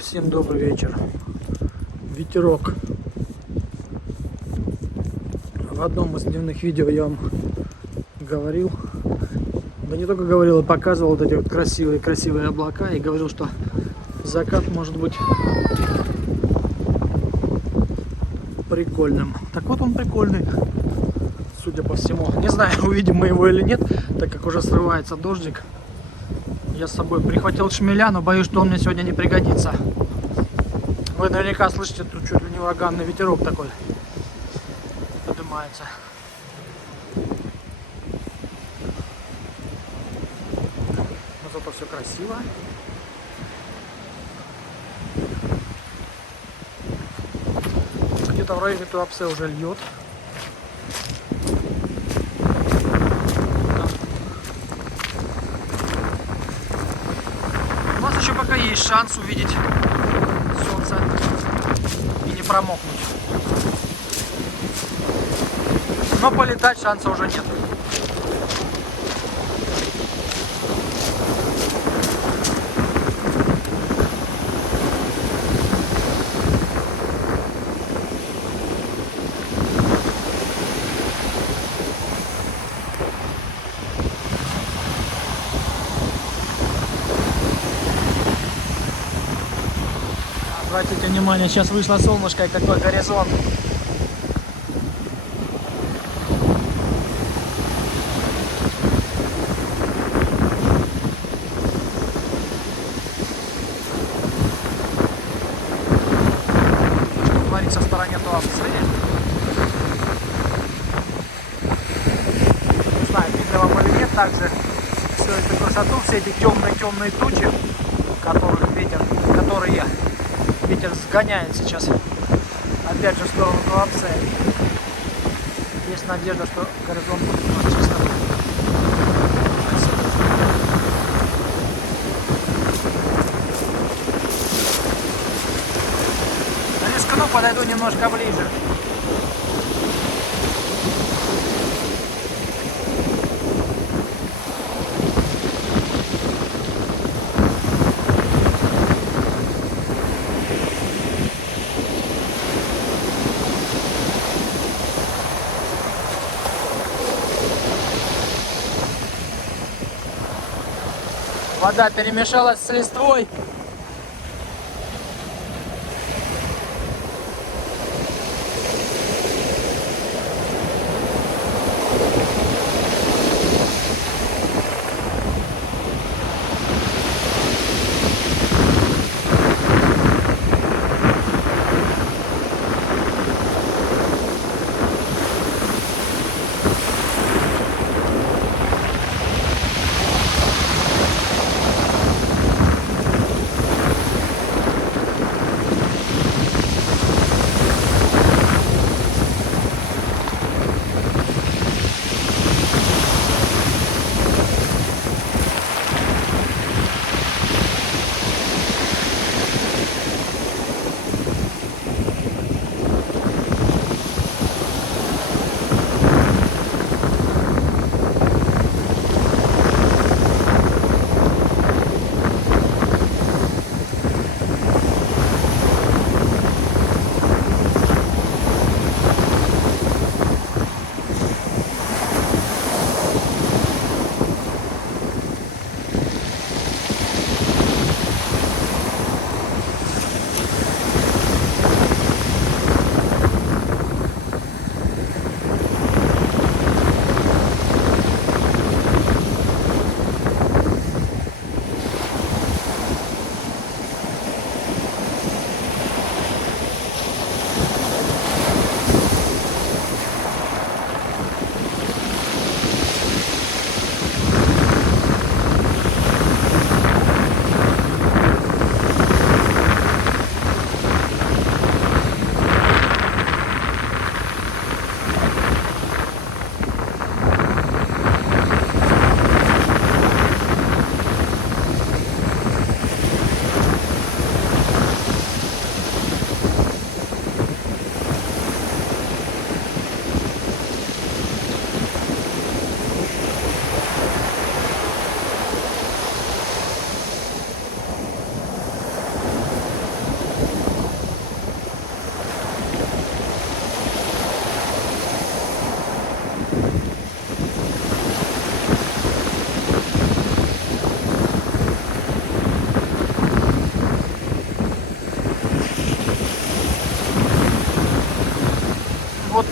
Всем добрый вечер. Ветерок. В одном из дневных видео я вам говорил, да не только говорил, а показывал вот эти вот красивые облака и говорил, что закат может быть прикольным. Так вот он прикольный, судя по всему. Не знаю, увидим мы его или нет, так как уже срывается дождик. Я с собой прихватил шмеля, но боюсь, что он мне сегодня не пригодится. Вы наверняка слышите, тут чуть ли не ураганный ветерок такой поднимается. Но зато все красиво. Где-то в районе Туапсе уже льет. У нас еще пока есть шанс увидеть солнце и не промокнуть. Но полетать шанса уже нет. Обратите внимание, сейчас вышло солнышко и какой горизонт. Что творится в стороне Туапсе. Не знаю, видно вам или нет, также всю эту красоту, все эти темные тучи, которые ветер сгоняет сейчас опять же в сторону Туапсе. Есть надежда, что горизонт будет у нас чистым. Рискну, подойду немножко ближе. Вода перемешалась с листвой.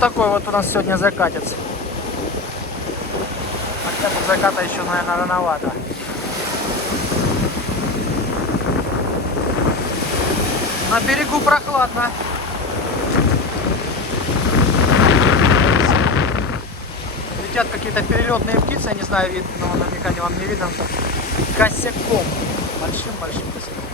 такой вот у нас сегодня закатец. Хотя тут заката еще, наверное, рановато. На берегу прохладно. Летят какие-то перелетные птицы, я не знаю, видно, но наверняка вам не видно, что косяком. Большим-большим косяком.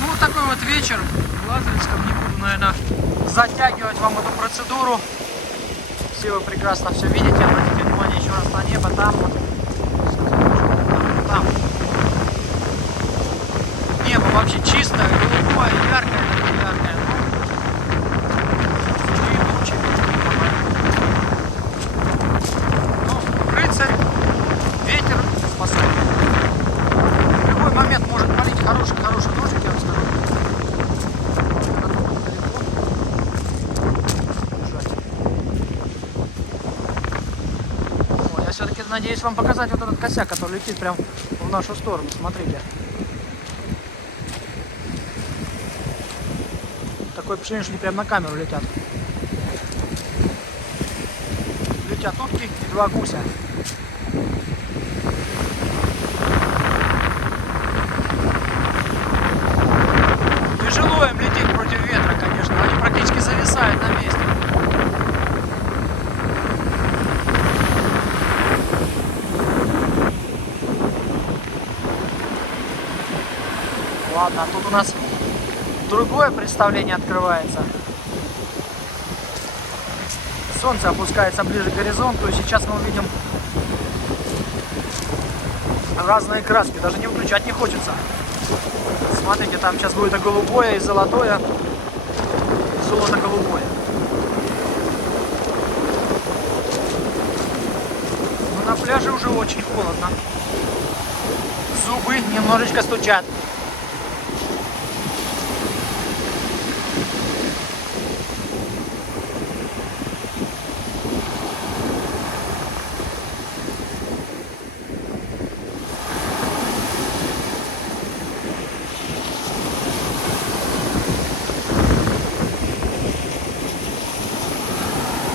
Ну вот такой вот вечер в Лазаревском. Не буду, наверное, затягивать вам эту процедуру. Все вы прекрасно все видите. Обратите внимание еще раз на небо. Там вот. Там. Небо вообще чистое, голубое, яркое, яркое. Ну, рыцарь, ветер спасает. В любой момент может полить хороший дождик, я вам скажу. Я все-таки надеюсь вам показать вот этот косяк, который летит прям в нашу сторону. Смотрите. Такое впечатление, что они прям на камеру летят. Летят утки и 2 гуся. Тяжело им лететь против ветра, конечно. Они практически зависают на месте. Ладно, а тут у нас другое представление открывается. Солнце опускается ближе к горизонту, и сейчас мы увидим разные краски. Даже не выключать не хочется. Смотрите, там сейчас будет и голубое, и золотое, и золото-голубое. Но на пляже уже очень холодно. Зубы немножечко стучат.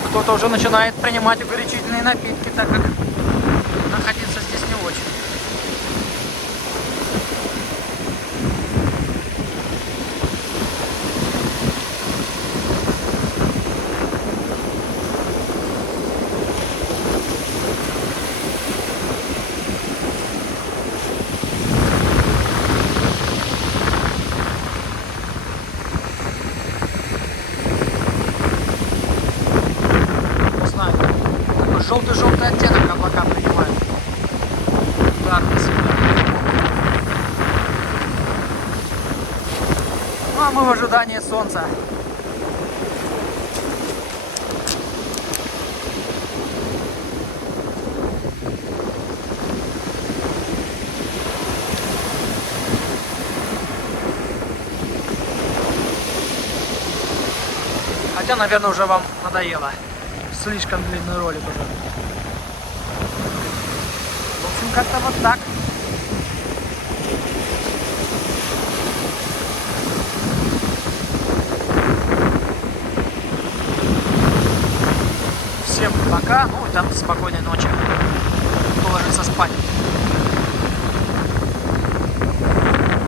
Кто-то уже начинает принимать угорячительные напитки, так как находиться здесь не очень. Желтый-желтый оттенок облака принимают. Ударный сигнал. Ну а мы в ожидании солнца. Хотя, наверное, уже вам надоело. Слишком длинный ролик уже. В общем, как-то вот так. Всем пока, ну и там спокойной ночи.